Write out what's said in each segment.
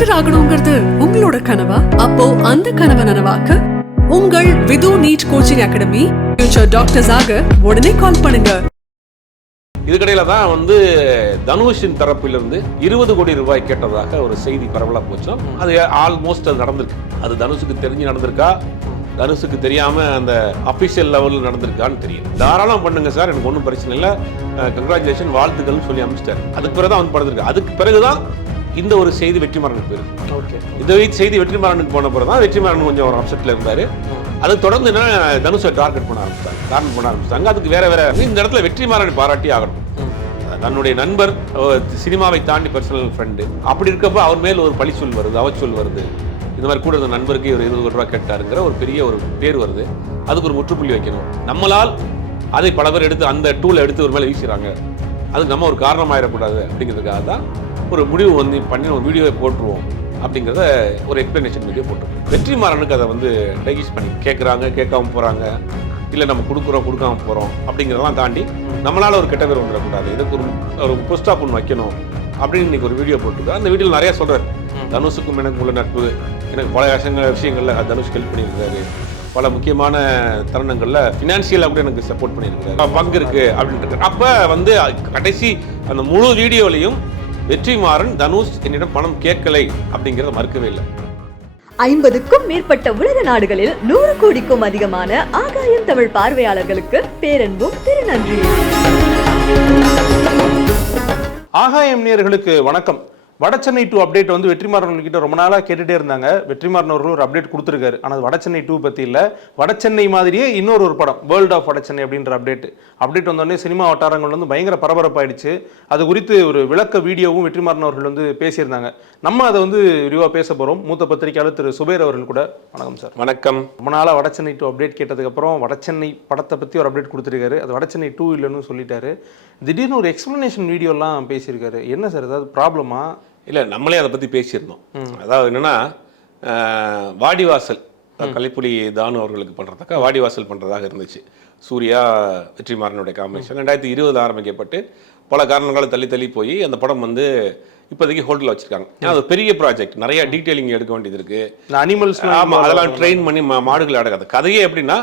Doctor ஆகணுங்கிறது உங்களோட கனவா? அப்போ அந்த கனவை நனவாக்க உங்கள் Vidhu NEET coaching academy future doctors ஆக உடனே கால் பண்ணுங்க. இதுக்கடையில தான் தனுஷின் தரப்பிலிருந்து 20 கோடி ரூபாய் கேட்டதாக ஒரு செய்தி பரவலா போச்சு. அது ஆல்மோஸ்ட் அது நடந்திருக்கு. அது தனுஷுக்கு தெரிஞ்சு நடந்திருக்கா, தனுஷுக்கு தெரியாம அந்த அபிஷியல் லெவலில் நடந்திருக்கான்னு தெரியும். தாராளம் பண்ணுங்க சார், எனக்கு ஒன்றும் பிரச்சனை இல்லை, கங்க்ராச்சுலேஷன் வாழ்த்துக்கள்னு சொல்லி அனுப்பிச்சிட்டாரு. அதுக்கு பிறகுதான் வந்து படுத்திருக்கு. அதுக்கு பிறகுதான் இந்த ஒரு செய்தி வெற்றிமாறனுக்கு போயிருக்கு. ஓகே, இந்த செய்தி வெற்றிமாறனுக்கு போன பிறகு தான் வெற்றிமாறன் கொஞ்சம் ஒரு அப்செட்ல இருந்தாரு. அது தொடர்ந்து என்ன தனுஷை டார்கெட் பண்ண ஆரம்பிச்சாங்க. அதுக்கு வேற இந்த இடத்துல வெற்றிமாறனை பாராட்டி ஆகணும். தன்னுடைய நண்பர், சினிமாவை தாண்டி பர்சனல் ஃப்ரெண்டு, அப்படி இருக்கப்ப அவர் மேல் ஒரு பழி சொல் வருது, அவச்சொல் வருது. இந்த மாதிரி கூட இருந்த நண்பருக்கு ஒரு 20 கோடி ரூபாய் கேட்டாருங்கிற ஒரு பெரிய ஒரு பேர் வருது. அதுக்கு ஒரு முற்றுப்புள்ளி வைக்கணும். நம்மளால் அதை பல பேர் எடுத்து அந்த டூலை எடுத்து ஒரு மேலே வீசுறாங்க, அதுக்கு நம்ம ஒரு காரணமாயிடக்கூடாது அப்படிங்கிறதுக்காக தான் ஒரு முடிவு பண்ணி ஒரு வீடியோவை போட்டுருவோம் அப்படிங்கிறத ஒரு எக்ஸ்பிளனேஷன் வீடியோ போட்டுருவோம். வெற்றிமாறனுக்கு அதை டைஜஸ்ட் பண்ணி கேட்குறாங்க, கேட்காம போகிறாங்க, இல்லை நம்ம கொடுக்காம போகிறோம் அப்படிங்கிறதெல்லாம் தாண்டி நம்மளால் ஒரு கெட்ட பேர் வந்துடக்கூடாது, இதுக்கு ஒரு புஸ்டாப் ஒன்று வைக்கணும் அப்படின்னு இன்னைக்கு ஒரு வீடியோ போட்டுருக்கா. அந்த வீடியோவில் நிறையா சொல்கிறார். தனுஷுக்கும் எனக்கு உள்ள நட்பு, எனக்கு பல விஷயங்களில் தனுஷ் ஹெல்ப் பண்ணியிருக்காரு, பல முக்கியமான தருணங்களில் ஃபினான்ஷியலாக கூட எனக்கு சப்போர்ட் பண்ணியிருக்காரு, பங்கு இருக்கு அப்படின்ட்டு. அப்போ கடைசி அந்த முழு வீடியோலையும் வெற்றிமாறன் தனுஷ் என்னிடம் பணம் கேட்கலை அப்படிங்கிறத மறுக்கவே இல்லை. 50க்கும் மேற்பட்ட உலக நாடுகளில் 100 கோடிக்கும் அதிகமான ஆகாயம் தமிழ் பார்வையாளர்களுக்கு பேரன்பும் திருநன்றியும். ஆகாயம் நேயர்களுக்கு வணக்கம். வடசென்னை 2 அப்டேட் வெற்றிமாறன் கிட்ட ரொம்ப நாளாக கேட்டுட்டே இருந்தாங்க. வெற்றிமாறன் அவர்கள் ஒரு அப்டேட் கொடுத்துருக்காரு. ஆனால் வடசென்னை 2 பற்றி இல்லை, வடசென்னை மாதிரியே இன்னொரு படம் வேர்ல்ட் ஆஃப் வடசென்னை அப்படின்ற அப்டேட் வந்தோடனே சினிமா வட்டாரங்கள் பயங்கர பரபரப்பாயிடுச்சு. அது குறித்து ஒரு விளக்க வீடியோவும் வெற்றிமாறன் அவர்கள் பேசியிருந்தாங்க. நம்ம அதை விரிவாக பேச போகிறோம். மூத்த பத்திரிகையாளர் திரு சுபேர் அவர்கள் கூட. வணக்கம் சார். வணக்கம். ரொம்ப நாளாக வடசென்னை 2 அப்டேட் கேட்டதுக்கப்புறம் வடசென்னை படத்தை பற்றி ஒரு அப்டேட் கொடுத்துருக்காரு. அது வடசென்னை 2 இல்லைன்னு சொல்லிட்டாரு. திடீர்னு ஒரு எக்ஸ்பிளனேஷன் வீடியோலாம் பேசியிருக்காரு. என்ன சார், ஏதாவது ப்ராப்ளமா? இல்லை, நம்மளே அதை பற்றி பேசியிருந்தோம். அதாவது என்னென்னா, வாடிவாசல் கலைப்புலி தானு அவர்களுக்கு பண்ணுறதுக்காக வாடிவாசல் பண்ணுறதாக இருந்துச்சு. சூர்யா வெற்றிமாறனுடைய காம்பினேஷன் 2020 ஆரம்பிக்கப்பட்டு பல காரணங்களால் தள்ளி போய் அந்த படம் இப்போதைக்கு ஹோட்டலில் வச்சுருக்காங்க. ஏன்னா அது பெரிய ப்ராஜெக்ட், நிறைய டீட்டெயிலிங் எடுக்க வேண்டியது இருக்குது. அனிமல்ஸ், ஆமாம், அதெல்லாம் ட்ரெயின் பண்ணி மாடுகள் அடக்காது. கதையே எப்படின்னா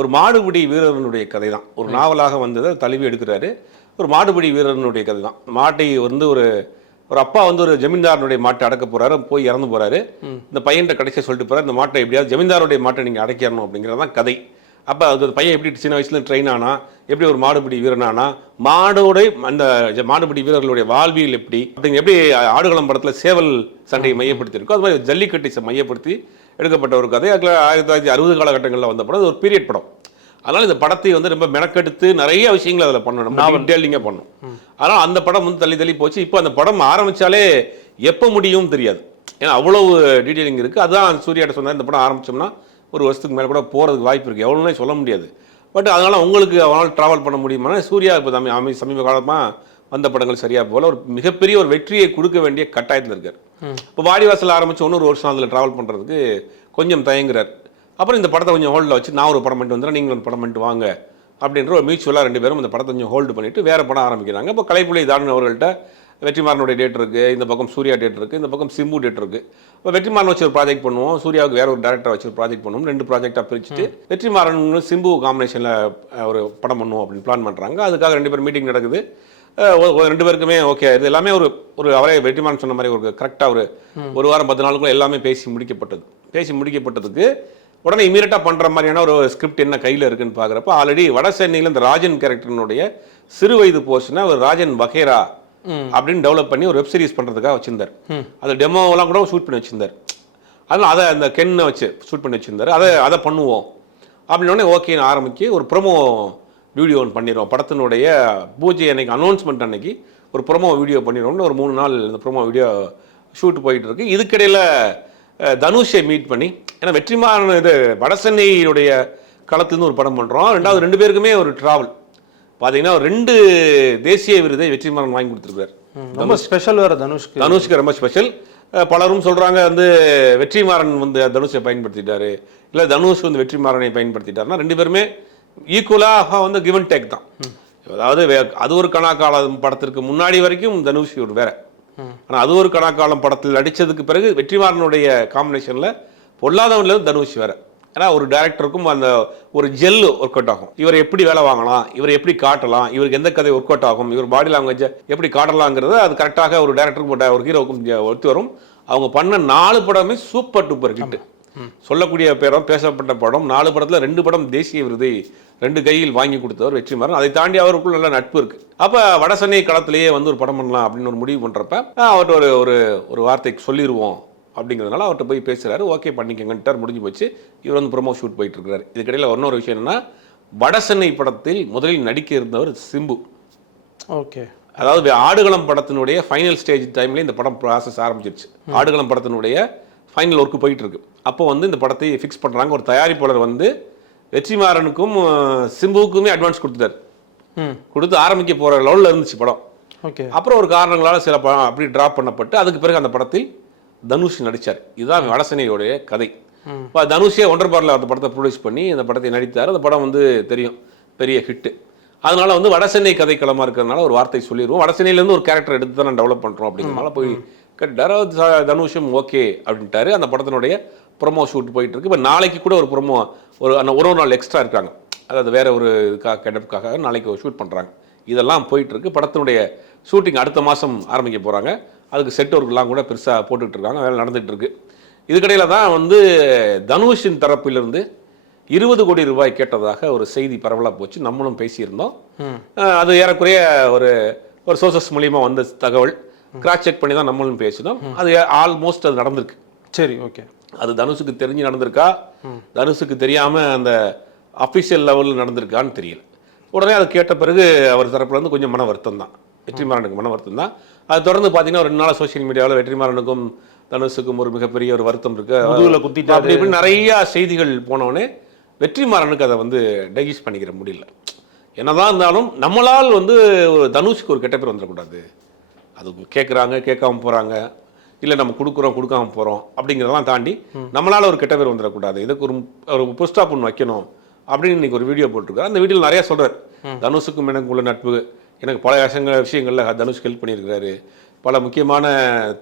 ஒரு மாடுபிடி வீரர்களுடைய கதை தான். ஒரு நாவலாக வந்ததை தழுவி எடுக்கிறாரு. ஒரு மாடுபிடி வீரர்களுடைய கதை தான். மாட்டை ஒரு அப்பா ஒரு ஜமீன்தாரனுடைய மாட்டை அடக்க போறாரு, போய் இறந்து போறாரு. இந்த பையன்கிட்ட கடைசியாக சொல்லிட்டு போறாரு, இந்த மாட்டை எப்படியாவது ஜமீன்தாருடைய மாட்டை நீங்கள் அடைக்கணும் அப்படிங்கிறதான் கதை. அப்போ அது பையன் எப்படி சின்ன வயசுல ட்ரெயின் ஆனா, எப்படி ஒரு மாடுபிடி வீரனானா, மாடோட அந்த மாடுபிடி வீரர்களுடைய வாழ்வியல் எப்படி ஆடுகளம் படத்தில் சேவல் சண்டையை மையப்படுத்தியிருக்கோ அது மாதிரி ஜல்லிக்கட்டை மையப்படுத்தி எடுக்கப்பட்ட ஒரு கதை. அதில் 1960 காலகட்டங்களில் வந்த படம். அது ஒரு பீரியட் படம். அதனால் இந்த படத்தை ரொம்ப மெனக்கெடுத்து நிறைய விஷயங்கள் அதில் பண்ணணும், டீட்டெயிலிங்காக பண்ணணும். அதனால் அந்த படம் தள்ளி போச்சு. இப்போ அந்த படம் ஆரம்பித்தாலே எப்போ முடியும் தெரியாது, ஏன்னா அவ்வளவு டீட்டெயிலிங் இருக்குது. அதுதான் சூர்யாட்ட சொன்னார், இந்த படம் ஆரம்பித்தோம்னா ஒரு வருஷத்துக்கு மேலே கூட போகிறதுக்கு வாய்ப்பு இருக்குது, எவ்வளோனே சொல்ல முடியாது. பட் அதனால் உங்களுக்கு அவனால் ட்ராவல் பண்ண முடியுமா? சூர்யா இப்போ சமீப காலமாக வந்த படங்கள் சரியாக போல ஒரு மிகப்பெரிய ஒரு வெற்றியை கொடுக்க வேண்டிய கட்டாயத்தில் இருக்கார். இப்போ வாடிவாசல் ஆரம்பித்து ஒரு வருஷம் அதில் ட்ராவல் பண்ணுறதுக்கு கொஞ்சம் தயங்குறார். அப்புறம் இந்த படத்தை கொஞ்சம் ஹோல்டில் வச்சு நான் ஒரு படம் பண்ணிட்டு வந்துடுறேன், நீங்கள் ஒரு படம் பண்ணிட்டு வாங்க அப்படின்ற ஒரு மியூச்சுவலாக 2 பேரும் இந்த படத்தை கொஞ்சம் ஹோல்டு பண்ணிவிட்டு வேறு படம் ஆரம்பிக்கிறாங்க. இப்போ கலைப்புலி தானு அவர்கள்ட்ட வெற்றிமாறனுடைய டேட் இருக்குது, இந்த பக்கம் சூர்யா டேட் இருக்குது, இந்த பக்கம் சிம்பு டேட் இருக்குது. இப்போ வெற்றிமாறன் வச்சு ஒரு ப்ராஜெக்ட் பண்ணுவோம், சூர்யாவுக்கு வேறு ஒரு டேரக்டர் வச்சு ஒரு ப்ராஜெக்ட் பண்ணுவோம். 2 ப்ராஜெக்டாக பிரிச்சுட்டு வெற்றிமாறன் சிம்பு காம்பினேஷனில் ஒரு படம் பண்ணுவோம் அப்படின்னு பிளான் பண்ணுறாங்க. அதுக்காக 2 பேர் மீட்டிங் நடக்குது. 2 பேருக்குமே ஓகே. இது எல்லாமே ஒரு அவரே வெற்றிமாறன் சொன்ன மாதிரி ஒரு கரெக்டாக ஒரு வாரம் 10 நாளுக்குள்ள எல்லாமே பேசி முடிக்கப்பட்டதுக்கு உடனே இமீடியட்டாக பண்ணுற மாதிரியான ஒரு ஸ்கிரிப்ட் என்ன கையில் இருக்குன்னு பார்க்குறப்ப ஆல்ரெடி வட சென்னையில் இந்த ராஜன் கேரக்டரினுடைய சிறு வயது போர்ஷனை ஒரு ராஜன் வகேரா அப்படின்னு டெவலப் பண்ணி ஒரு வெப் சீரிஸ் பண்ணுறதுக்காக வச்சிருந்தார். அது டெமோவெல்லாம் கூட ஷூட் பண்ணி வச்சிருந்தார். அதனால் அதை அந்த கென்னை வச்சு ஷூட் பண்ணி வச்சிருந்தார். அதை பண்ணுவோம் அப்படின்னோடனே ஓகேன்னு ஆரம்பிச்சு ஒரு ப்ரொமோ வீடியோ ஒன்று பண்ணிடுவோம். படத்தினுடைய பூஜை அன்னைக்கு அனௌன்ஸ்மெண்ட் அன்னைக்கு ஒரு ப்ரொமோ வீடியோ பண்ணிடுவோம்னு ஒரு 3 நாள் இந்த ப்ரொமோ வீடியோ ஷூட் போயிட்டு இருக்கு. இதுக்கிடையில் தனுஷை மீட் பண்ணி, ஏன்னா வெற்றிமாறன் வடசென்னையுடைய களத்துலேருந்து ஒரு படம் பண்ணுறோம். 2 பேருக்குமே ஒரு ட்ராவல் பார்த்தீங்கன்னா 2 தேசிய விருதை வெற்றிமாறன் வாங்கி கொடுத்துருக்காரு. ரொம்ப ஸ்பெஷல் வேறு தனுஷ்க்கு ரொம்ப ஸ்பெஷல். பலரும் சொல்கிறாங்க வெற்றிமாறன் தனுஷை பயன்படுத்திட்டாரு, இல்லை தனுஷ் வெற்றிமாறனை பயன்படுத்திட்டாருன்னா 2 பேருமே ஈக்குவலாக கிவ் அண்ட் டேக் தான். அதாவது அது ஒரு கணக்கால படத்திற்கு முன்னாடி வரைக்கும் தனுஷ் ஒரு வேற, ஆனால் அது ஒரு கணக்காலம் படத்தில் நடித்ததுக்கு பிறகு வெற்றிமாறனுடைய காம்பினேஷனில் பொல்லாதவன்ல தனுஷ் வேற. ஏன்னா ஒரு டைரக்டருக்கும் அந்த ஒரு ஜெல் ஒர்க் அவுட் ஆகும். இவர் எப்படி வேலை வாங்கலாம், இவர் எப்படி காட்டலாம், இவருக்கு எந்த கதை ஒர்க் அவுட் ஆகும், இவர் பாடி லாங்குவேஜை எப்படி காட்டலாங்கிறத அது கரெக்டாக ஒரு டைரக்டருக்கும் ஒரு ஹீரோவுக்கும் ஒத்து வரும். அவங்க பண்ண 4 படமே சூப்பர் டூப்பர் ஹிட். சொல்லக்கூடிய பேரும் பேசப்பட்ட படம் 4 படத்தில் 2 படம் தேசிய விருதை 2 கையில் வாங்கி கொடுத்தவர் வெற்றிமாறன். அதை தாண்டி அவருக்குள்ள நல்ல நட்பு இருக்கு. அப்போ வடசென்னை களத்திலேயே வந்து ஒரு படம் பண்ணலாம் அப்படின்னு ஒரு முடிவு பண்ணுறப்ப அவர்கிட்ட ஒரு வார்த்தைக்கு சொல்லிடுவோம் அப்படிங்கிறதுனால அவர்கிட்ட போய் பேசுகிறாரு. ஓகே பண்ணிக்கங்கன்ட்டார், முடிஞ்சு போச்சு. இவர் வந்து ப்ரொமோ ஷூட் போயிட்டு இருக்கிறாரு. இதுக்கிடையில் இன்னொரு விஷயம் என்னன்னா, வடசென்னை படத்தில் முதலில் நடிக்க இருந்தவர் சிம்பு. ஓகே, அதாவது ஆடுகளம் படத்தினுடைய ஃபைனல் ஸ்டேஜ் டைம்ல இந்த படம் ப்ராசஸ் ஆரம்பிச்சிருச்சு. ஆடுகளம் படத்தினுடைய ஃபைனல் ஒர்க்கு போயிட்டு இருக்கு. அப்போ வந்து இந்த படத்தை ஃபிக்ஸ் பண்ணுறாங்க. ஒரு தயாரிப்பாளர் வந்து வெற்றிமாறனுக்கும் சிம்புவுக்குமே அட்வான்ஸ் கொடுத்துட்டார். கொடுத்து ஆரம்பிக்க போகிற லெவலில் இருந்துச்சு படம். ஓகே, அப்புறம் ஒரு காரணங்களால் சில படம் அப்படி ட்ராப் பண்ணப்பட்டு அதுக்கு பிறகு அந்த படத்தில் தனுஷ் நடித்தார். இதுதான் வடசென்னையோடைய கதை. இப்போ தனுஷே ஒன்றரை அந்த படத்தை ப்ரொடியூஸ் பண்ணி இந்த படத்தை நடித்தார். அந்த படம் வந்து தெரியும், பெரிய ஹிட்டு. அதனால வந்து வடசென்னை கதைக்களமாக இருக்கிறதுனால ஒரு வார்த்தை சொல்லிடுவோம். வடசென்னையிலேருந்து ஒரு கேரக்டர் எடுத்து தான் நான் டெவலப் பண்ணுறோம் அப்படிங்கிறதுனால போய் கேட்டார். தனுஷும் ஓகே அப்படின்ட்டாரு. அந்த படத்தினுடைய ப்ரொமோ ஷூட் போயிட்டு இருக்கு. இப்போ நாளைக்கு கூட ஒரு ப்ரொமோ ஒரு நாள் எக்ஸ்ட்ரா இருக்காங்க. அதாவது வேற ஒரு கெட்டப்புக்காக நாளைக்கு ஷூட் பண்ணுறாங்க. இதெல்லாம் போயிட்டு இருக்கு. படத்தினுடைய ஷூட்டிங் அடுத்த மாதம் ஆரம்பிக்க போகிறாங்க. அதுக்கு செட் ஒர்க்லாம் கூட பெருசாக போட்டுக்கிட்டு இருக்காங்க, வேலை நடந்துகிட்டு இருக்கு. இதுக்கடையில் தான் வந்து தனுஷின் தரப்பிலிருந்து 20 கோடி ரூபாய் கேட்டதாக ஒரு செய்தி பரவலாக போச்சு. நம்மளும் பேசியிருந்தோம். அது ஏறக்குறைய ஒரு சோர்சஸ் மூலியமாக வந்த தகவல். கிராஸ் செக் பண்ணி தான் நம்மளும் பேசினோம். அது ஆல்மோஸ்ட் அது நடந்திருக்கு. சரி, ஓகே. அது தனுஷுக்கு தெரிஞ்சு நடந்திருக்கா, தனுஷுக்கு தெரியாமல் அந்த அஃபிஷியல் லெவலில் நடந்திருக்கான்னு தெரியல. உடனே அதை கேட்ட பிறகு அவர் தரப்புலேருந்து கொஞ்சம் மன வருத்தம் தான், வெற்றிமாறனுக்கு மன வருத்தம் தான். அது தொடர்ந்து பார்த்தீங்கன்னா 2 நாள் சோஷியல் மீடியாவில் வெற்றிமாறனுக்கும் தனுஷுக்கும் ஒரு மிகப்பெரிய ஒரு வருத்தம் இருக்கு, முதுகுல குத்திட்டு அப்படி இப்படி நிறைய செய்திகள் போனவொடனே வெற்றிமாறனுக்கு அதை வந்து டைஜஸ்ட் பண்ணிக்கிற முடியல. என்னதான் இருந்தாலும் நம்மளால் வந்து தனுஷுக்கு ஒரு கெட்ட பேர் வந்துடக்கூடாது. அது கேட்குறாங்க, கேட்காம போகிறாங்க, இல்லை நம்ம கொடுக்காம போகிறோம் அப்படிங்கிறதெல்லாம் தாண்டி நம்மளால் ஒரு கெட்ட பேர் வந்துடக்கூடாது. இதுக்கு ஒரு புஸ்டாப் ஒன்று வைக்கணும் அப்படின்னு இன்னைக்கு ஒரு வீடியோ போட்டிருக்காரு. அந்த வீடியோவில் நிறையா சொல்கிறார். தனுஷுக்கும் எனக்கு உள்ள நட்பு, எனக்கு பல விஷயங்களில் தனுஷ் ஹெல்ப் பண்ணியிருக்கிறாரு, பல முக்கியமான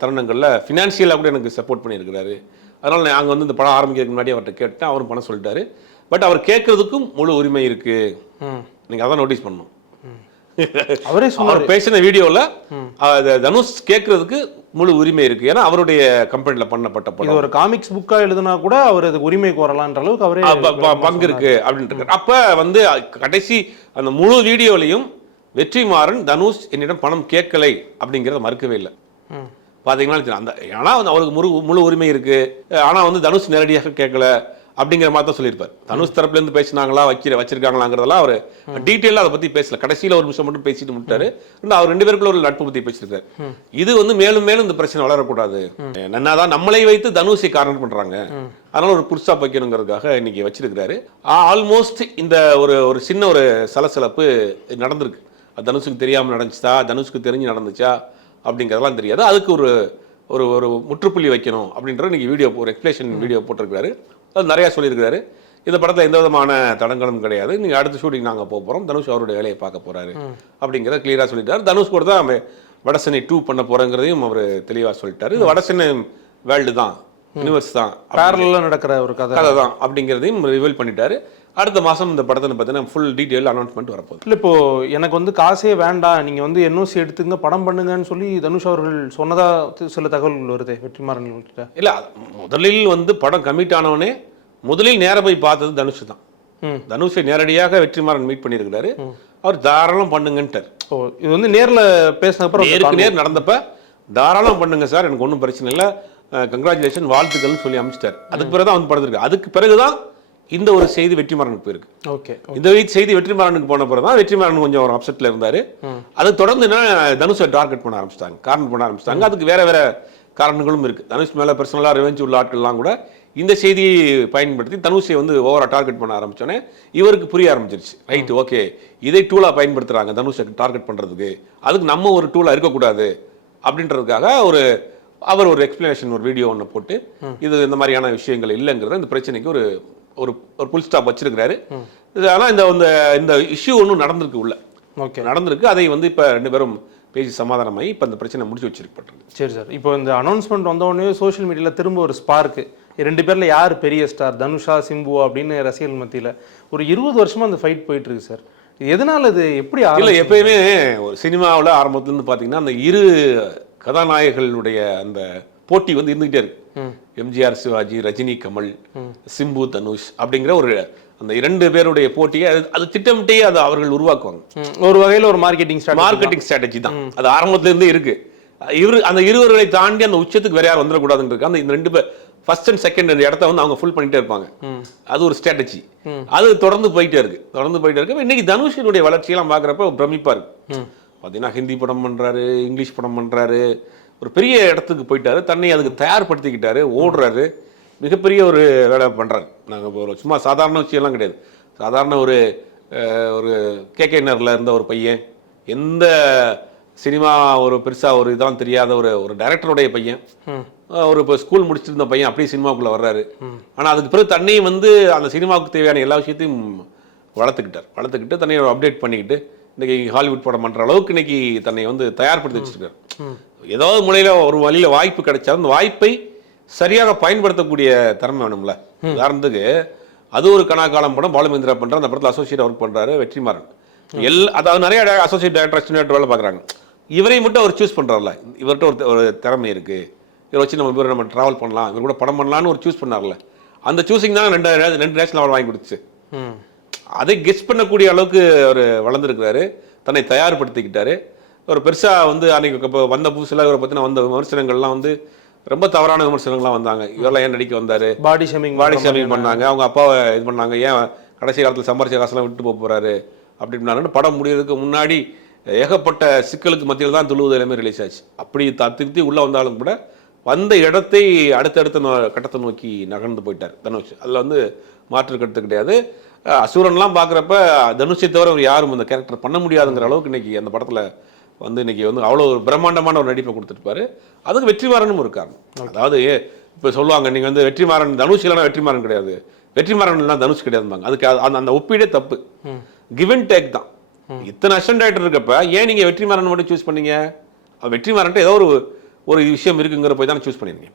தருணங்களில் ஃபினான்ஷியலாக கூட எனக்கு சப்போர்ட் பண்ணியிருக்கிறாரு. அதனால் நாங்கள் வந்து இந்த படம் ஆரம்பிக்கிறதுக்கு முன்னாடி அவர்கிட்ட கேட்டேன், அவரும் பணம் சொல்லிட்டாரு. பட் அவர் கேட்கறதுக்கும் முழு உரிமை இருக்கு. நீங்கள் அதான் நோட்டீஸ் பண்ணணும். அவரே அவர் பேசின வீடியோவில் தனுஷ் கேட்கறதுக்கு முழு உரிமை இருக்கு. ஏன்னா அவருடைய கம்பெனியில் பண்ணப்பட்ட படம். ஒரு காமிக்ஸ் புக்கா எழுதுனா கூட அவர் அதுக்கு உரிமை கோரலான்ற அளவுக்கு அவரே பங்கு இருக்கு அப்படின்ட்டு. அப்ப வந்து கடைசி அந்த முழு வீடியோலையும் வெற்றிமாறன் தனுஷ் என்னிடம் பணம் கேட்கலை அப்படிங்கிறத மறுக்கவே இல்லை. பாத்தீங்கன்னா அந்த ஆனால் அவருக்கு முழு உரிமை இருக்கு, ஆனா வந்து தனுஷ் நேரடியாக கேட்கல அப்படிங்கிற மாதிரி தான் சொல்லியிருப்பார். தனுஷ் தரப்புல இருந்து பேசினாங்களா வச்சிருக்காங்களாங்கிறதெல்லாம் அவர் டீட்டெயிலாக அதை பத்தி பேசல. கடைசியில் ஒரு நிமிஷம் மட்டும் பேசிட்டு முட்டாரு. அவர் 2 பேருக்குள்ள ஒரு நட்பு பத்தி பேசியிருக்காரு. இது வந்து மேலும் மேலும் இந்த பிரச்சனை வளரக்கூடாது. என்னதான் நம்மளை வைத்து தனுஷை காரணம் பண்றாங்க, அதனால ஒரு புதுசா வைக்கணுங்கிறதுக்காக இன்னைக்கு வச்சிருக்கிறாரு. ஆல்மோஸ்ட் இந்த ஒரு சின்ன ஒரு சலசலப்பு நடந்திருக்கு. தனுஷுக்கு தெரியாமல் நடந்துச்சா, தனுஷுக்கு தெரிஞ்சு நடந்துச்சா அப்படிங்கிறதெல்லாம் தெரியாது. அதுக்கு ஒரு முற்றுப்புள்ளி வைக்கணும் அப்படின்ற இன்னைக்கு வீடியோ ஒரு எக்ஸ்பிளேஷன் வீடியோ போட்டிருக்காரு. அது நிறையா சொல்லியிருக்காரு. இந்த படத்தில் எந்த விதமான தடங்களும் கிடையாது. நீங்கள் அடுத்த ஷூட்டிங் நாங்கள் போக போகிறோம், தனுஷ் அவருடைய வேலையை பார்க்க போகிறாரு அப்படிங்கிறத கிளியராக சொல்லிட்டாரு. தனுஷ் கூட தான் வடசென்னை 2 பண்ண போகிறங்கிறதையும் அவர் தெளிவாக சொல்லிட்டாரு. இது வடசென்னை வேர்ல்டு தான், யூனிவர்ஸ் தான், பேரலா நடக்கிற ஒரு கதை தான் அப்படிங்கிறதையும் ரிவீல் பண்ணிட்டாரு. அடுத்த மாதம் இந்த படத்தை பார்த்தீங்கன்னா ஃபுல் டீட்டெயில் அனௌன்ஸ்மெண்ட் வரப்போகுது. இல்லை, இப்போ எனக்கு வந்து காசே வேண்டாம், நீங்கள் வந்து என்ஓசி எடுத்துங்க படம் பண்ணுங்கன்னு சொல்லி தனுஷ் அவர்கள் சொன்னதா சில தகவல்கள் வருது வெற்றிமாறன் கிட்ட. இல்லை, முதலில் வந்து படம் கமிட் ஆனவனே முதலில் நேர போய் பார்த்தது தனுஷ் தான். தனுஷை நேரடியாக வெற்றிமாறன் மீட் பண்ணியிருக்கிறாரு. அவர் தாராளம் பண்ணுங்கன்ட்டார். இது வந்து நேரில் பேசினப்ப நேர் நடந்தப்ப தாராளம் பண்ணுங்க சார், எனக்கு ஒன்றும் பிரச்சனை இல்லை, கங்க்ராச்சுலேஷன் வாழ்த்துக்கள்னு சொல்லி அமைச்சிட்டார். அதுக்கு பிறகு தான் வந்து படுத்திருக்கு. அதுக்கு பிறகுதான் இந்த ஒரு செய்தி வெற்றிமாறனுக்கு போயிருக்கு. ஓகே, இந்த செய்தி வெற்றிமாறனுக்கு போன பிறகு தான் வெற்றிமாறன் கொஞ்சம் ஒரு அப்செட்ல இருந்தாரு. அது தொடர்ந்து என்ன தனுஷை டார்கெட் பண்ண ஆரம்பிச்சிட்டாங்க, காரணம் பண்ண ஆரம்பிச்சிட்டாங்க. அதுக்கு வேற வேற காரணங்களும் இருக்கு. தனுஷ் மேல பர்சனலா ரிவெஞ்ச் உள்ள ஆட்கள்லாம் கூட இந்த செய்தியை பயன்படுத்தி தனுஷை வந்து ஓவரா டார்கெட் பண்ண ஆரம்பிச்சோன்னே இவருக்கு புரிய ஆரம்பிச்சிருச்சு. ரைட், ஓகே, இதை டூலா பயன்படுத்துறாங்க தனுஷை டார்கெட் பண்றதுக்கு, அதுக்கு நம்ம ஒரு டூலா இருக்கக்கூடாது அப்படின்றதுக்காக அவர் ஒரு எக்ஸ்பிளனேஷன் ஒரு வீடியோ ஒன்று போட்டு இது இந்த மாதிரியான விஷயங்கள் இல்லைங்கிறத இந்த பிரச்சனைக்கு ஒரு புல் ஸ்டாப் வச்சிருக்கிறாரு. ஆனால் இந்த இஷ்யூ ஒன்றும் நடந்திருக்கு உள்ள. ஓகே, நடந்திருக்கு. அதை வந்து இப்போ 2 பேரும் பேசி சமாதானமாகி இப்போ அந்த பிரச்சனை முடிச்சு வச்சிருக்கப்பட்டிருக்கு. சரி சார், இப்போ இந்த அனௌன்ஸ்மெண்ட் வந்தோடனே சோஷியல் மீடியாவில் திரும்ப ஒரு ஸ்பார்க்கு, 2 பேரில் யார் பெரிய ஸ்டார், தனுஷா சிம்புவா அப்படின்னு ரசிகர்கள் மத்தியில் ஒரு 20 வருஷமாக அந்த ஃபைட் போயிட்டு இருக்கு சார். எதனால் இது எப்படி இல்லை, எப்பயுமே ஒரு சினிமாவில் ஆரம்பத்துலேருந்து பார்த்தீங்கன்னா அந்த இரு கதாநாயகர்களுடைய அந்த போட்டி வந்து இருந்துகிட்டே இருக்கு. எம்ஜிஆர் சிவாஜி, ரஜினி கமல், சிம்பு தனுஷ் அப்படிங்கிற ஒரு அந்த 2 பேருடைய போட்டியை அது திட்டமிட்டே அதை அவர்கள் உருவாக்குவாங்க. ஒரு வகையில் ஒரு மார்க்கெட்டிங் ஸ்ட்ராட்டஜி தான் அது ஆரம்பத்திலேருந்தே இருக்கு. அந்த இருவர்களை தாண்டி அந்த உச்சத்துக்கு வேற யாரும் வந்துடக்கூடாதுன்னு அந்த இந்த 2 பேர் ஃபர்ஸ்ட் அண்ட் செகண்ட் இடத்த வந்து அவங்க ஃபுல் பண்ணிட்டே இருப்பாங்க. அது ஒரு ஸ்ட்ராட்டஜி. அது தொடர்ந்து போயிட்டே இருக்கு. இன்னைக்கு தனுஷினுடைய வளர்ச்சியெல்லாம் பார்க்குறப்ப பிரமிப்பா இருக்கு. பார்த்தீங்கன்னா ஹிந்தி படம் பண்றாரு, இங்கிலீஷ் படம் பண்றாரு, ஒரு பெரிய இடத்துக்கு போயிட்டாரு, தன்னை அதுக்கு தயார்படுத்திக்கிட்டாரு, ஓடுறாரு, மிகப்பெரிய ஒரு வேலை பண்றாரு. நாங்கள் ஒரு சும்மா சாதாரண விஷயம்லாம் கிடையாது. சாதாரண ஒரு கேகேனர்ல இருந்த ஒரு பையன், எந்த சினிமா ஒரு பெருசா ஒரு இதான் தெரியாத ஒரு டைரக்டருடைய பையன், ஒரு இப்போ ஸ்கூல் முடிச்சிருந்த பையன் அப்படியே சினிமாவுக்குள்ள வர்றாரு. ஆனால் அதுக்கு பிறகு தன்னையும் வந்து அந்த சினிமாவுக்கு தேவையான எல்லா விஷயத்தையும் வளர்த்துக்கிட்டு தன்னை அப்டேட் பண்ணிக்கிட்டு இன்னைக்கு ஹாலிவுட் படம் பண்ற அளவுக்கு இன்னைக்கு தன்னை வந்து தயார்படுத்தி வச்சிருக்காரு. ஏதாவது முறையில ஒரு வழியில வாய்ப்பு கிடைச்சாலும் அந்த வாய்ப்பை சரியாக பயன்படுத்தக்கூடிய திறமை வேணும்ல. உதாரணத்துக்கு அது ஒரு கனாக்காலம் படம் பாலுமேந்திரா பண்ற, அந்த படத்தில் அசோசியேட் ஒர்க் பண்றாரு வெற்றிமாறன். அதாவது நிறைய அசோசியேட் டைரக்டர் வேலை பார்க்குறாங்க. இவரை மட்டும் அவர் சூஸ் பண்றாருல, இவர்கிட்ட ஒரு திறமை இருக்கு, இவரை வச்சு நம்ம டிராவல் பண்ணலாம், இவர் கூட படம் பண்ணலாம்னு ஒரு சூஸ் பண்ணார்ல, அந்த சூஸிங் தான் 2 நேஷனல் அவார்டு வாங்கி கொடுத்துச்சு. அதை கெஸ் பண்ணக்கூடிய அளவுக்கு அவர் வளர்ந்துருக்கிறாரு, தன்னை தயார்படுத்திக்கிட்டாரு. ஒரு பெருசா வந்து அன்னைக்கு வந்த புதுசுல இவரை பத்தின வந்த விமர்சனங்கள்லாம் வந்து ரொம்ப தவறான விமர்சனங்கள்லாம் வந்தாங்க. இவரெல்லாம் ஏன் நடிக்க வந்தாரு, பாடி ஷேமிங் பண்ணாங்க, அவங்க அப்பாவை இது பண்ணாங்க, ஏன் கடைசி காலத்தில் சம்பாரிச்ச காசெல்லாம் விட்டு போறாரு அப்படின்னாரு. படம் முடியறதுக்கு முன்னாடி ஏகப்பட்ட சிக்கலுக்கு மத்தியில் தான் துளுவது எல்லாமே ரிலீஸ் ஆச்சு. அப்படி திருத்தி உள்ள வந்தாலும் கூட வந்த இடத்தை அடுத்தடுத்த கட்டத்தை நோக்கி நகர்ந்து போயிட்டார் தனுஷ். அதில் வந்து மாற்று கருத்து கிடையாது. அசுரன்லாம் பார்க்குறப்ப தனுஷை தவிர அவர் யாரும் அந்த கேரக்டர் பண்ண முடியாதுங்கிற அளவுக்கு இன்னைக்கு அந்த படத்தில் வந்து இன்னைக்கு வந்து அவ்வளோ ஒரு பிரம்மாண்டமான ஒரு நடிப்பை கொடுத்துருப்பாரு. அதுக்கு வெற்றிமாறனும் ஒரு காரணம். அதாவது இப்போ சொல்லுவாங்க, நீங்கள் வந்து வெற்றிமாறன் தனுஷ் இல்லைனா வெற்றிமாறன் கிடையாது, வெற்றிமாறன் இல்லைனா தனுஷ் கிடையாதுப்பாங்க. அதுக்கு அந்த ஒப்பீடே தப்பு. கிவ் அண்ட் டேக் தான். இத்தனை அசிஸ்டன்ட் டைரக்டர் இருக்கப்ப ஏன் நீங்கள் வெற்றிமாறன் மட்டும் சூஸ் பண்ணீங்க? வெற்றிமாறன்ட்டு ஏதோ ஒரு விஷயம் இருக்குங்கிற போய் தான் சூஸ் பண்ணிருக்கீங்க.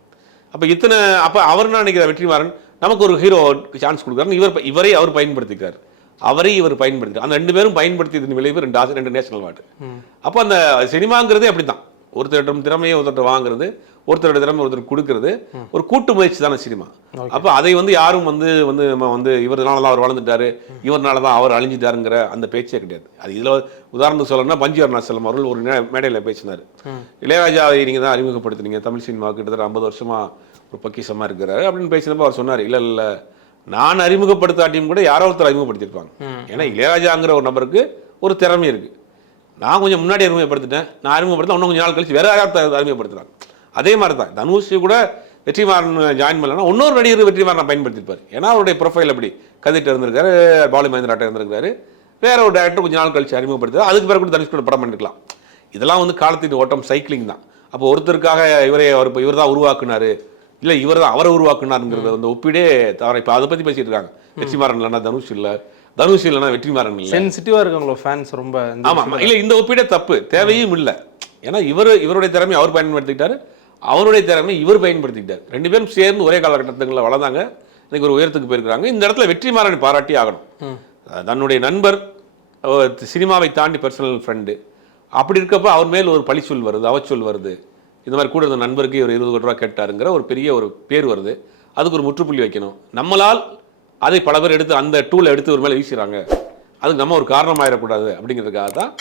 அப்போ அவர் என்ன நினைக்கிற, வெற்றிமாறன் நமக்கு ஒரு ஹீரோ சான்ஸ் கொடுக்குறாரு, இவரை அவர் பயன்படுத்திக்கிறார், இவர் பயன்படுத்தி அந்த 2 பேரும் பயன்படுத்தியதன் விளைவு 2 நேஷனல் அவார்டு. அப்போ அந்த சினிமாங்கிறதே அப்படித்தான், ஒருத்தர் திறமையை ஒருத்தர் வாங்குறது, ஒருத்தரோட திறமை ஒருத்தர் கொடுக்கறது, ஒரு கூட்டு முயற்சி தானே சினிமா. அப்போ அதை வந்து யாரும் நம்ம இவர்னால தான் அவர் வளர்ந்துட்டாரு, இவர்னால தான் அவர் அழிஞ்சிட்டாருங்கிற அந்த பேச்சே கிடையாது. அது இதில் உதாரணத்துக்கு சொல்லணும்னா பஞ்சு அருணாச்சலம் அவர்கள் ஒரு மேடையில் பேசினார், இளையராஜாவை நீங்கள் தான் அறிமுகப்படுத்தினீங்க தமிழ் சினிமாவுக்கு, கிட்டத்தட்ட 50 வருஷமா ஒரு பக்கிசமாக இருக்கிறாரு அப்படின்னு பேசினப்போ அவர் சொன்னார், இல்லை நான் அறிமுகப்படுத்தாட்டியும் கூட யாரோ ஒருத்தர் அறிமுகப்படுத்தியிருப்பாங்க. ஏன்னா இளையராஜாங்கிற ஒரு நபருக்கு ஒரு திறமை இருக்கு, நான் கொஞ்சம் முன்னாடி அறிமுகப்படுத்திட்டேன், நான் அறிமுகப்படுத்த இன்னும் கொஞ்சம் நாள் கழிச்சு வேற யாராவது அறிமுகப்படுத்துறாங்க. அதே மாதிரி தான் தனுஷ் கூட வெற்றிமாறன் ஜாயின் பண்ணலன்னா இன்னொரு நடிகர் வெற்றிமாறன் பயன்படுத்திருப்பார். ஏன்னா அவருடைய ப்ரொஃபைல் அப்படி கதிட்டு இருந்திருக்காரு, பாலுமேந்திராட்ட இருந்திருக்காரு, வேற ஒரு டேரக்டர் கொஞ்சம் நாள் கழிச்சு அறிமுகப்படுத்துறாரு, அதுக்கு பிறகு கூட தனுஷ் கூட படம் பண்ணிருக்கலாம். இதெல்லாம் வந்து காலத்தின் ஓட்டம், சைக்கிளிங் தான். அப்போ ஒருத்தருக்காக இவர் தான் உருவாக்குனாரு, இல்லை இவர் தான் அவரை உருவாக்குனாருங்கிறத வந்து ஒப்பிடே தவிர இப்போ அதை பற்றி பேசிட்டு இருக்காங்க. வெற்றிமாறன் இல்லைன்னா தனுஷ் இல்லை, தனுஷ் இல்லைன்னா வெற்றிமாறன் இல்லை, சென்சிட்டிவா இருக்காங்களோ ஃபேன்ஸ் ரொம்ப. ஆமாம், இல்லை இந்த ஒப்பீடே தப்பு, தேவையும் இல்லை. ஏன்னா இவருடைய திறமையை அவர் பயன்படுத்திக்கிட்டாரு, அவருடைய திறமை இவர் பயன்படுத்திக்கிட்டார், 2 பேரும் சேர்ந்து ஒரே காலகட்டங்களில் வளர்ந்தாங்க, இன்னைக்கு ஒரு உயரத்துக்கு போயிருக்கிறாங்க. இந்த இடத்துல வெற்றிமாறனை பாராட்டி ஆகணும். தன்னுடைய நண்பர், சினிமாவை தாண்டி பர்சனல் ஃப்ரெண்டு, அப்படி இருக்கப்போ அவர் மேல் ஒரு பழிச்சொல் வருது, அவச்சொல் வருது, இந்த மாதிரி கூட இருந்த நண்பருக்கு ஒரு 20 கோடி ரூபா கேட்டாருங்கிற ஒரு பெரிய ஒரு பேர் வருது. அதுக்கு ஒரு முற்றுப்புள்ளி வைக்கணும். நம்மளால் அதை பல பேர் எடுத்து அந்த டூலை எடுத்து ஒரு மேலே வீசுகிறாங்க, அதுக்கு நம்ம ஒரு காரணமாயிடக்கூடாது அப்படிங்கிறதுக்காக தான்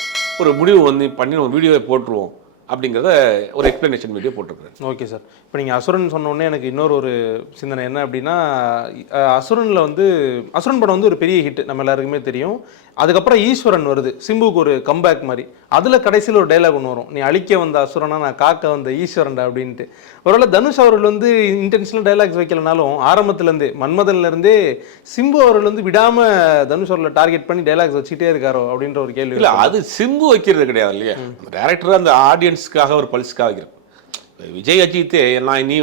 ஒரு முடிவு பண்ணி நம்ம வீடியோவை போட்டுருவோம் அப்படிங்கிறத ஒரு எக்ஸ்பிளனேஷன் வீடியோ போட்டிருக்கிறேன். ஓகே சார், இப்போ நீங்கள் அசுரன் சொன்னோடனே எனக்கு இன்னொரு சிந்தனை என்ன அப்படின்னா, அசுரனில் அசுரன் படம் வந்து ஒரு பெரிய ஹிட், நம்ம எல்லாருக்குமே தெரியும். அதுக்கப்புறம் ஈஸ்வரன் வருது, சிம்புக்கு ஒரு கம்பேக் மாதிரி. அதில் கடைசியில் ஒரு டைலாக் ஒன்று வரும், நீ அழிக்க வந்த அசுரனா நான் காக்க வந்த ஈஸ்வரன்டா அப்படின்ட்டு. ஒருவேளை தனுஷ் அவர்கள் வந்து இன்டென்ஷனல் டைலாக்ஸ் வைக்கலனாலும் ஆரம்பத்துலேருந்தே மன்மதன்லேருந்தே சிம்பு அவர்கள் வந்து விடாமல் தனுஷ் அவர்களை டார்கெட் பண்ணி டைலாக்ஸ் வச்சுட்டே இருக்காரோ அப்படின்ற ஒரு கேள்வி. இல்லை, அது சிம்பு வைக்கிறது கிடையாது இல்லையா, டேரக்டர் அந்த ஆடியன்ஸ்க்காக ஒரு பல்ஸ்க்காக வைக்கிறோம். விஜய் அஜித்தே நீ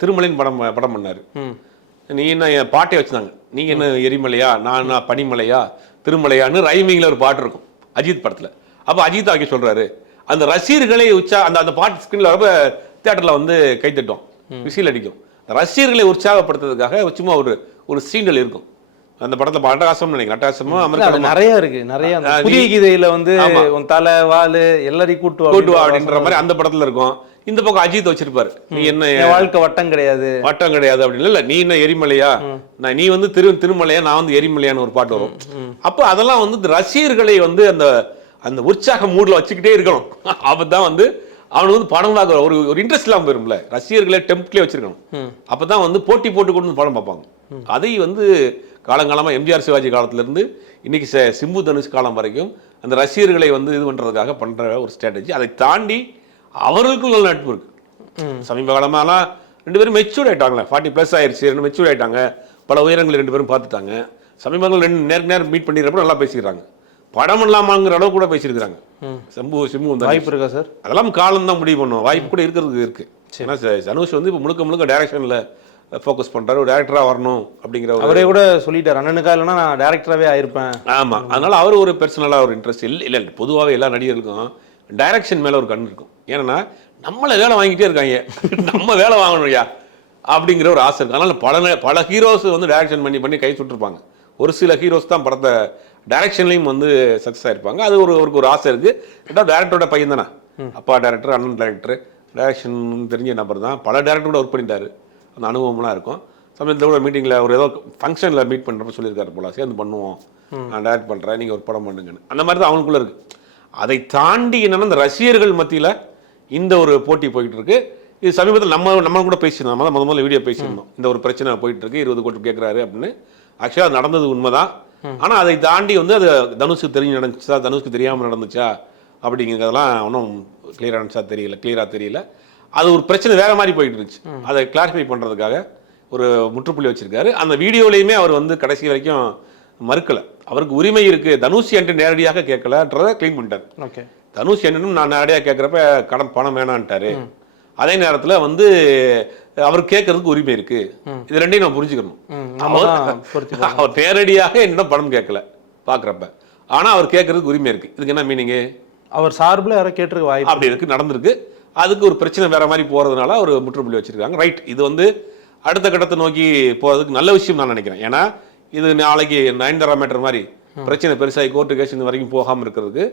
திருமலைன்னு படம் பண்ணாரு, நீ என்ன பாட்டை வச்சுருந்தாங்க, நீங்க என்ன எரிமலையா நான் பனிமலையா திருமலையான்னு ரைமிங்ல ஒரு பாட்டு இருக்கும் அஜித் படத்துல. அப்ப அஜித் ஆக்கி சொல்றாரு, அந்த ரசிகர்களை அந்த பாட்டு ஸ்கிரீன்ல ரொம்ப தியேட்டர்ல வந்து கைத்தட்டும், விசில் அடிக்கும். ரசிகர்களை உற்சாகப்படுத்துறதுக்காக சும்மா ஒரு சீண்டல் இருக்கும். அந்த படத்துல அட்டகாசம் நினைக்கிறேன், அட்டகாசமும் நிறைய இருக்கு. நிறைய புதிய கீதையில வந்து தலை வாலு எல்லாரையும் கூட்டு வா அப்படின்ற மாதிரி அந்த படத்துல இருக்கும். இந்த பக்கம் அஜித் வச்சிருப்பாரு, நீ என்ன வாழ்க்கை வட்டம் கிடையாது அப்படின்னு. இல்ல நீ என்ன எரிமலையா, நீ வந்து திருமலையா, நான் வந்து எரிமலையான்னு ஒரு பாட்டு வரும். அப்ப அதெல்லாம் வந்து ரசிகர்களை வந்து அந்த உற்சாக மூட்ல வச்சுக்கிட்டே இருக்கணும். அப்பதான் வந்து அவனுக்கு வந்து படம் பார்க்க ஒரு இன்ட்ரெஸ்ட் இல்லாம போயிரும்ல. ரசிகர்களை டெம்ப்ட்லயே வச்சிருக்கணும். அப்பதான் வந்து போட்டி போட்டு கொண்டு படம் பார்ப்பாங்க. அதை வந்து காலங்காலமா எம்ஜிஆர் சிவாஜி காலத்துல இருந்து இன்னைக்கு சிம்பு தனுஷ் காலம் வரைக்கும் அந்த ரசிகர்களை வந்து இது பண்றதுக்காக பண்ற ஒரு ஸ்ட்ராட்டஜி. அதை தாண்டி அவர்களுக்கும் நல்ல நட்பு இருக்கு. சமீப காலமாலாம் 2 பேரும் மெச்சூர்ட் ஆயிட்டாங்களே, 40+ ஆயிருச்சு, 2 மெச்சூர்ட் ஆயிட்டாங்க. பல உயரங்கள் 2 பேரும் பார்த்துட்டாங்க. சமீபங்கள் 2 நேருக்கு மீட் பண்ணிடுறப்ப நல்லா பேசிக்கிறாங்க. படம் இல்லாமங்கிற அளவு கூட பேசியிருக்கிறாங்க. சிம்பு வாய்ப்பு இருக்கா சார்? அதெல்லாம் காலம் தான் முடிவு பண்ணுவோம். வாய்ப்பு கூட இருக்கிறதுக்கு இருக்கு. ஏன்னா தனுஷ் வந்து இப்போ முழுக்க டைரக்ஷன்ல ஃபோக்கஸ் பண்றாரு, ஒரு டேரக்டரா வரணும் அப்படிங்கிற அவரே கூட சொல்லிட்டாரு, அண்ணனுக்கா இல்லைன்னா நான் டேரக்டராகவே ஆயிருப்பேன். ஆமா, அதனால அவர் ஒரு பர்சனலாக ஒரு இன்ட்ரெஸ்ட் இல்லை. பொதுவாகவே எல்லா நடிகர்களுக்கும் டைரக்ஷன் மேல ஒரு கண் இருக்கும். ஏன்னா நம்மளை வேலை வாங்கிட்டே இருக்காங்க, நம்ம வேலை வாங்கணும்யா அப்படிங்கிற ஒரு ஆசை இருக்கு. அதனால பல ஹீரோஸ் வந்து டைரக்ஷன் பண்ணி கை சுட்டிருப்பாங்க. ஒரு சில ஹீரோஸ் தான் படத்தை டைரக்ஷன்லையும் வந்து சக்ஸஸ் ஆயிருப்பாங்க. அது ஒரு ஆசை இருக்கு. கேட்டால் டேரக்டரோட பையன் தானே, அப்பா டேரக்டர், அண்ணன் டேரக்டர், டைரக்ஷன் தெரிஞ்ச நபர் தான். பல டேரக்டரோட ஒர்க் பண்ணிட்டாரு, அந்த அனுபவம்லாம் இருக்கும். சமயத்தில் கூட மீட்டிங்கில் ஒரு ஏதோ ஃபங்க்ஷனில் மீட் பண்ணுறப்ப சொல்லியிருக்காரு போல, சேர்ந்து பண்ணுவோம், நான் டைரக்ட் பண்ணுறேன், நீங்கள் ஒரு படம் பண்ணுங்கன்னு. அந்த மாதிரி தான் அவனுக்குள்ளே இருக்குது. அதை தாண்டி என்னென்னா இந்த ரசிகர்கள் மத்தியில் இந்த ஒரு போட்டி போயிட்டு இருக்கு. இது சமீபத்தில் நம்ம கூட பேசியிருந்தோம், நம்ம தான் முதல்ல வீடியோ பேசியிருந்தோம். இந்த ஒரு பிரச்சனை போயிட்டு இருக்கு, 20 கோடி கேட்குறாரு அப்படின்னு. ஆக்சுவலாக அது நடந்தது உண்மைதான். ஆனால் அதை தாண்டி வந்து அது தனுஷுக்கு தெரிஞ்சு நடந்துச்சா, தனுஷுக்கு தெரியாமல் நடந்துச்சா அப்படிங்கிறதெல்லாம் ஒன்றும் கிளியராக தெரியல. அது ஒரு பிரச்சனை வேற மாதிரி போயிட்டு இருந்துச்சு. அதை கிளாரிஃபை பண்ணுறதுக்காக ஒரு முற்றுப்புள்ளி வச்சிருக்காரு. அந்த வீடியோலையுமே அவர் வந்து கடைசி வரைக்கும் மறுக்கலை. அவருக்கு உரிமை இருக்கு, தனுஷ் என்று நேரடியாக கேட்கலன்றதை கிளீன் பண்ணிட்டார். ஓகே, தனுஷ் என்னன்னு நான் நேரடியாக கேட்குறப்ப பணம் வேணான்ட்டாரு. அதே நேரத்தில் வந்து அவர் கேட்கறதுக்கு உரிமை இருக்கு. இது ரெண்டையும் நான் புரிஞ்சுக்கணும். அவர் நேரடியாக என்னிடம் பணம் கேட்கல பார்க்குறப்ப, ஆனால் அவர் கேட்கறதுக்கு உரிமை இருக்கு. இதுக்கு என்ன மீனிங்கு? அவர் சார்பில் யாரோ கேட்டிருக்க வாய்ப்பு அப்படி இருக்கு, நடந்திருக்கு. அதுக்கு ஒரு பிரச்சனை வேற மாதிரி போறதுனால ஒரு முற்றுப்புள்ளி வச்சிருக்காங்க. ரைட், இது வந்து அடுத்த கட்டத்தை நோக்கி போறதுக்கு நல்ல விஷயம் நான் நினைக்கிறேன். ஏன்னா இது நாளைக்கு நயன்தாரா மேட்டர் மாதிரி பிரச்சனை பெருசாகி கோர்ட்டு கேஸ் இந்த வரைக்கும் போகாமல் இருக்கிறதுக்கு,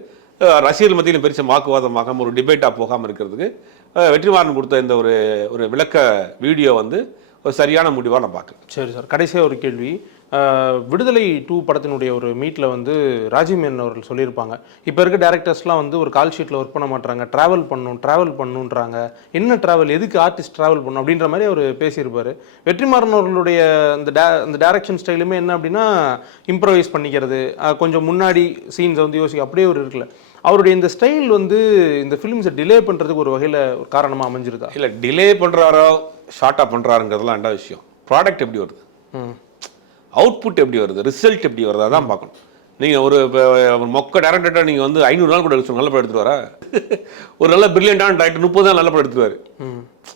ரசிகர்கள் மத்தியிலும் பெருச வாக்குவாதமாகாமல் ஒரு டிபேட்டாக போகாமல் இருக்கிறதுக்கு வெற்றிமாறன் கொடுத்த இந்த ஒரு விளக்க வீடியோ வந்து ஒரு சரியான முடிவாக நான் பார்க்குறேன். சரி சார், கடைசியாக ஒரு கேள்வி. விடுதலை 2 படத்தினுடைய ஒரு மீட்டில் வந்து ராஜீவ் மேனன் அவர்கள் சொல்லியிருப்பாங்க, இப்போ இருக்க டேரக்டர்ஸ்லாம் வந்து ஒரு கால் ஷீட்டில் ஒர்க் பண்ண மாட்டாங்க, ட்ராவல் பண்ணுன்றாங்க. என்ன ட்ராவல், எதுக்கு ஆர்டிஸ்ட் ட்ராவல் பண்ணும் அப்படின்ற மாதிரி அவர் பேசியிருப்பார். வெற்றிமாறன் அவர்களுடைய அந்த டேரக்ஷன் ஸ்டைலுமே என்ன அப்படின்னா இம்ப்ரவைஸ் பண்ணிக்கிறது, கொஞ்சம் முன்னாடி சீன்ஸை வந்து யோசிக்க அப்படியே ஒரு இருக்குல்ல. அவருடைய இந்த ஸ்டைல் வந்து இந்த ஃபிலிம்ஸை டிலே பண்ணுறதுக்கு ஒரு வகையில் ஒரு காரணமாக அமைஞ்சிருக்கா? இல்லை, டிலே பண்ணுறாரோ ஷார்ட்டாக பண்ணுறாருங்கிறதுலாம் ரெண்டாவது விஷயம். ப்ராடக்ட் எப்படி வருது, அவுட்புட் எப்படி வருது, ரிசல்ட் எப்படி வருது, அதான் பார்க்கணும். நீங்கள் ஒரு மொக்க டேரக்டர்கிட்ட நீங்கள் வந்து 500 நாள் கூட எடுத்து நல்ல படம் எடுத்துட்டு வர, ஒரு நல்ல பிரில்லியண்டான டேரக்டர் 30 நாள் நல்ல படம் எடுத்துருவாரு.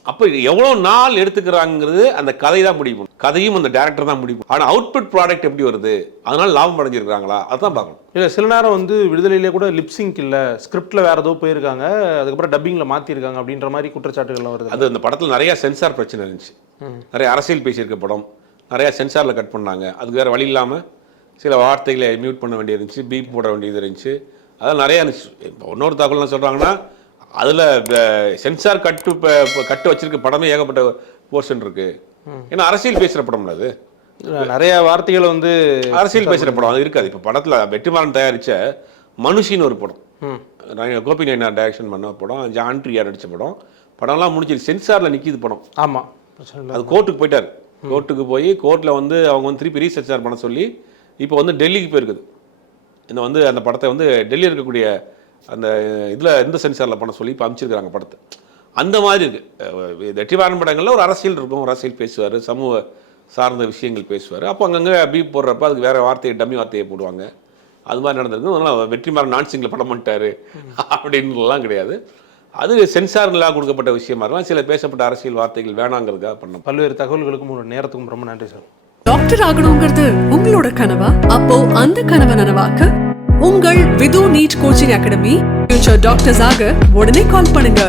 அப்போ எவ்வளோ நாள் எடுத்துக்கிறாங்கிறது அந்த கதை தான் முடியும், கதையும் அந்த டேரக்டர் தான் முடியும். ஆனால் அவுட்புட் ப்ராடக்ட் எப்படி வருது, அதனால லாபம் அடைஞ்சிருக்காங்களா, அதுதான் பார்க்கணும். இல்லை, சில நேரம் வந்து விடுதலையிலே கூட லிப்சிங்க் இல்லை, ஸ்கிரிப்டில் வேறு ஏதோ போயிருக்காங்க, அதுக்கப்புறம் டப்பிங்கில் மாற்றிருக்காங்க அப்படின்ற மாதிரி குற்றச்சாட்டுகள்லாம் வருது. அது அந்த படத்தில் நிறைய சென்சார் பிரச்சனை இருந்துச்சு, நிறைய அரசியல் பேசியிருக்க படம், நிறையா சென்சாரில் கட் பண்ணாங்க. அதுக்கு வேறு வழி இல்லாமல் சில வார்த்தைகளை மியூட் பண்ண வேண்டியது இருந்துச்சு, பீப் போட வேண்டியது இருந்துச்சு, அதெல்லாம் நிறையா இருந்துச்சு. இப்போ இன்னொரு தகவல் என்ன சொல்கிறாங்கன்னா, அதில் சென்சார் கட்டு வச்சிருக்க படமே ஏகப்பட்ட போர்ஷன் இருக்கு. ஏன்னா அரசியல் பேசுகிற படம்ல, அது நிறைய வார்த்தைகளை வந்து அரசியல் பேசுகிற படம் அது இருக்காது. இப்போ படத்தில் வெற்றிமாறன் தயாரித்த மனுஷின்னு ஒரு படம், கோபி நயனார் டைரக்ஷன் பண்ண படம், ஜான்ட்ரியா நடித்த படம்லாம் முடிச்சிருக்கு, சென்சாரில் நிற்கிது படம். ஆமாம், அது கோர்ட்டுக்கு போயிட்டார். கோர்ட்டுக்கு போய் கோர்ட்டில் வந்து அவங்க வந்து திருப்பி ரீசென்சார் பண்ண சொல்லி இப்போ வந்து டெல்லிக்கு போயிருக்குது. இந்த வந்து அந்த படத்தை வந்து டெல்லி இருக்கக்கூடிய அந்த இதில் இந்த சென்சாரில் பண்ண சொல்லி இப்போ அமைச்சிருக்கிறாங்க படத்தை. அந்த மாதிரி இருக்குது. வெற்றிமாறன் படங்களில் ஒரு அரசியல் இருக்கும், அரசியல் பேசுவார், சமூக சார்ந்த விஷயங்கள் பேசுவார். அப்போ அங்கங்கே பீப் போடுறப்ப அதுக்கு வேறு வார்த்தையை டம்மி வார்த்தையை போடுவாங்க. அது மாதிரி நடந்திருக்கு. அதனால் வெற்றிமாறன் நான்சிங்கில் படம் பண்ணிட்டாரு அப்படின்லாம் கிடையாது. அது சென்சார்களாக கொடுக்கப்பட்ட விஷயமா இருக்கலாம். சில பேசப்பட்ட அரசியல் வார்த்தைகள் வேணாங்கிறதுக்காக பண்ணோம். பல்வேறு தகவல்களுக்கும் ஒரு நேரத்துக்கும் ரொம்ப நன்றி சார். டாக்டர் ஆகணுங்கிறது உங்களோட கனவா? அப்போ அந்த கனவை நனவாக்க உங்கள் Vidhu NEET coaching academy future doctors ஆக உடனே கால் பண்ணுங்க.